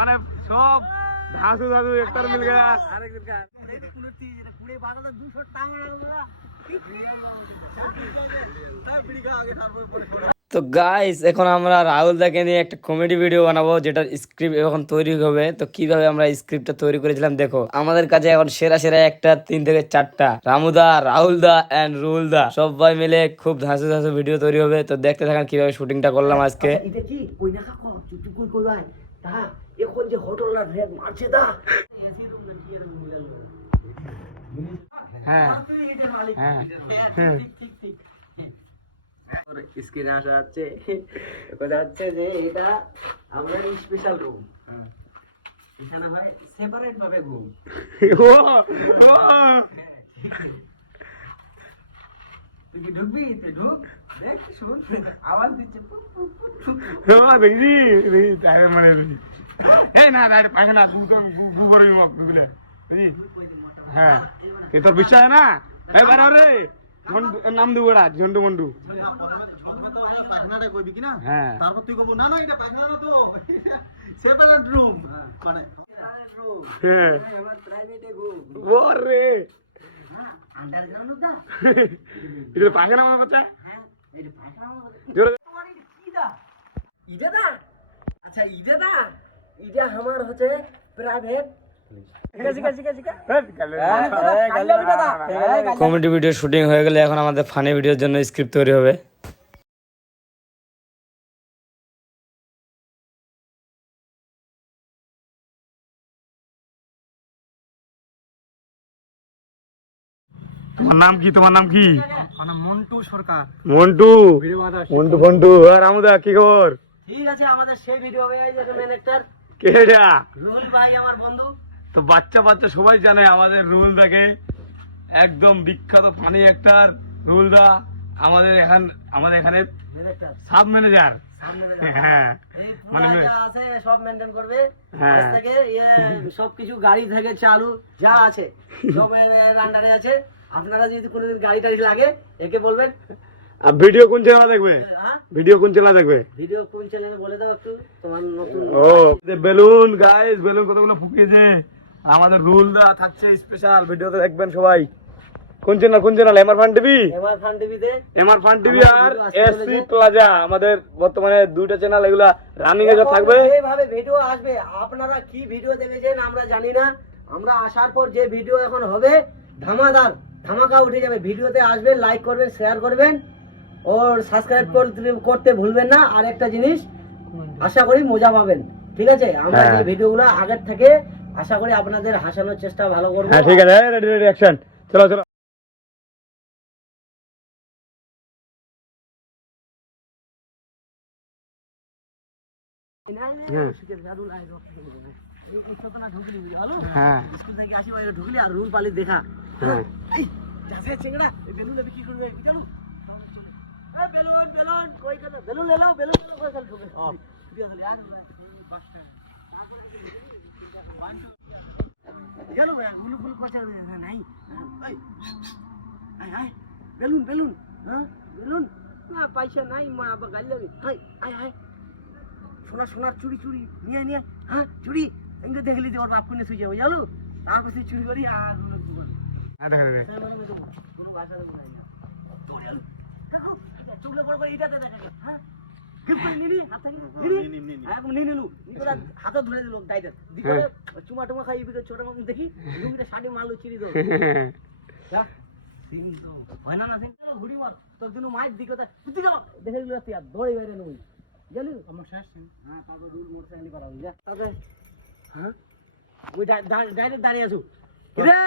মানে সব ধাসু ধাসু একটার মিল গয়া। তো গাইস এখন আমরা রাহুল দাকে নিয়ে একটা কমেডি ভিডিও বানাবো যেটার স্ক্রিপ্ট এখন তৈরি হবে। তো কীভাবে আমরা স্ক্রিপ্টটা তৈরি করেছিলাম দেখো। আমাদের কাছে এখন সেরা সেরা একটা তিন থেকে চারটা। রামুদা রাহুল দা এন্ড রুল দা। সবাই মিলে খুব ধাঁসু ধাঁসু ভিডিও তৈরি হবে। তো দেখতে থাকেন কীভাবে শুটিংটা করলাম আজকে। এটা কি? কো কই কই ভাই তা এখন যে হোটেলটা রেট মারছে দা হ্যাঁ হ্যাঁ হ্যাঁ স্ক্রিনে আসা যাচ্ছে কথা হচ্ছে যে এটা আমরা স্পেশাল রুম এখানে হয় সেপারেট ভাবে ঘুম ও ও তুই কি ঢুকবি তুই ঢুক দেখ শুন আওয়াজ দিচ্ছে দেখি তাই মানে এই না না তো বুঝলে? হ্যাঁ। এ তোর বিশ্বাস না? এই বারো রে নাম দেবো ওরা কি না হ্যাঁ। তারপর তুই না না এটা পায়খানা তো সেপারেট রুম মানে হ্যাঁ। আমার private এ ঘুম। ও রে হ্যাঁ, underground দা? এটা পায়খানা? ইটা? আচ্ছা, ইটা? ইটা আমার হচ্ছে শিখা। কমেডি ভিডিও শুটিং হয়ে গেলে এখন আমাদের ফানি ভিডিওর জন্য স্ক্রিপ্ট তৈরি হবে তোমার নাম কি? তোমার নাম কি? মানে মন্টু সরকার। মন্টু? মন্টু ফন্টু। আর কি খবর? ঠিক আছে আমাদের সেই ভিডিও রুহুল ভাই আমার বন্ধু। তো বাচ্চা বাচ্চা সবাই জানে আমাদের রুল দাকে। একদম বিখ্যাত ফানি একটার রুল দা। আমাদের এখান আমাদের এখানে সাব ম্যানেজার হ্যাঁ। মানে আছে সব মেনটেন করবে। হ্যাঁ। আজ থেকে ইয়ে কিছু গাড়ি থেকে চালু যা আছে। সব আন্ডারে আছে। আপনারা যদি কোনোদিন গাড়ি টাড়ি লাগে একে বলবেন। আর ভিডিও কোন চ্যানেলে দেখবে? হ্যাঁ? ভিডিও কোন চ্যানেলে দেখবে? ভিডিও কোন চ্যানেলে বলে দাও একটু তোমার নতুন ও বেলুন গাইস বেলুন কতগুলো ফুকিয়েছে আমাদের রুল দা থাকছে স্পেশাল ভিডিওতে দেখবেন সবাই। কোন চ্যানেল কোন চ্যানেল এমআর ফান টিভি এবার ফান টিভিতে এমআর ফান টিভি আর এসসি প্লাজা আমাদের বর্তমানে দুইটা চ্যানেল এগুলা রানিং এ থাকবে। এইভাবে ভিডিও আসবে আপনারা কি ভিডিও দেখেছেন আমরা জানি না। আমরা আসার পর যে ভিডিও এখন হবে ধামাদার। ধামাকা উঠে যাবে। ভিডিওতে আসবেন লাইক করবেন শেয়ার করবেন। ওর সাবস্ক্রাইব করতে ভুলবেন না। আর একটা জিনিস আশা করি মজা পাবেন। ঠিক আছে? আমরা হ্যাঁ। যে ভিডিওগুলো আগের থেকে আশা করি আপনাদের হাসানোর চেষ্টা ভালো করব। হ্যাঁ ঠিক আছে। রেডি রেডি অ্যাকশন চলো চলো। হ্যাঁ। হ্যাঁ স্কুল থেকে আসি বাইরে ঢুকলি আর রুল পালি দেখা হ্যাঁ এই, যাচ্ছে চিংড়া, এই বেলুন নেবে কি করবে? কি জানো? বেলুন, বেলুন, কই গেল? বেলুন লে নাও, বেলুন লে কই গেল ঢুকে? ঢুকে গেল, আর গেল ভাই, গুলু গুলু করছে, না, নাই। আয়, আয়, বেলুন, বেলুন, হ্যাঁ, বেলুন। না, পয়সা নাই, মা আবার দেবে। আয়, আয়, আয়। সোনা সোনার চুরি চুরি নিয়ে নিয়ে। হ্যাঁ চুরি এমনি দেখলি যে ওর বাপ কোনে শুয়ে যাব জানো তারপর সে চুরি করি আর। হ্যাঁ হ্যাঁ? হাত? হ্যাঁ, ধরে দিল চুমা টুমা খাই ছোট মাছ দেখি শাড়ি মারলো চিরি দাও যা। সিং তো হয় না ঘুড়ি মার। তোর জন্য মায়ের দিকে দেখে দৌড়ে বাইরে নই জানি আমার শেষ হ্যাঁ তারপর রুল মোটরসাইকেল করা হই যা। তারপরে হ্যাঁ? ওই ডাইরেক্ট দাঁড়িয়ে আছো। রে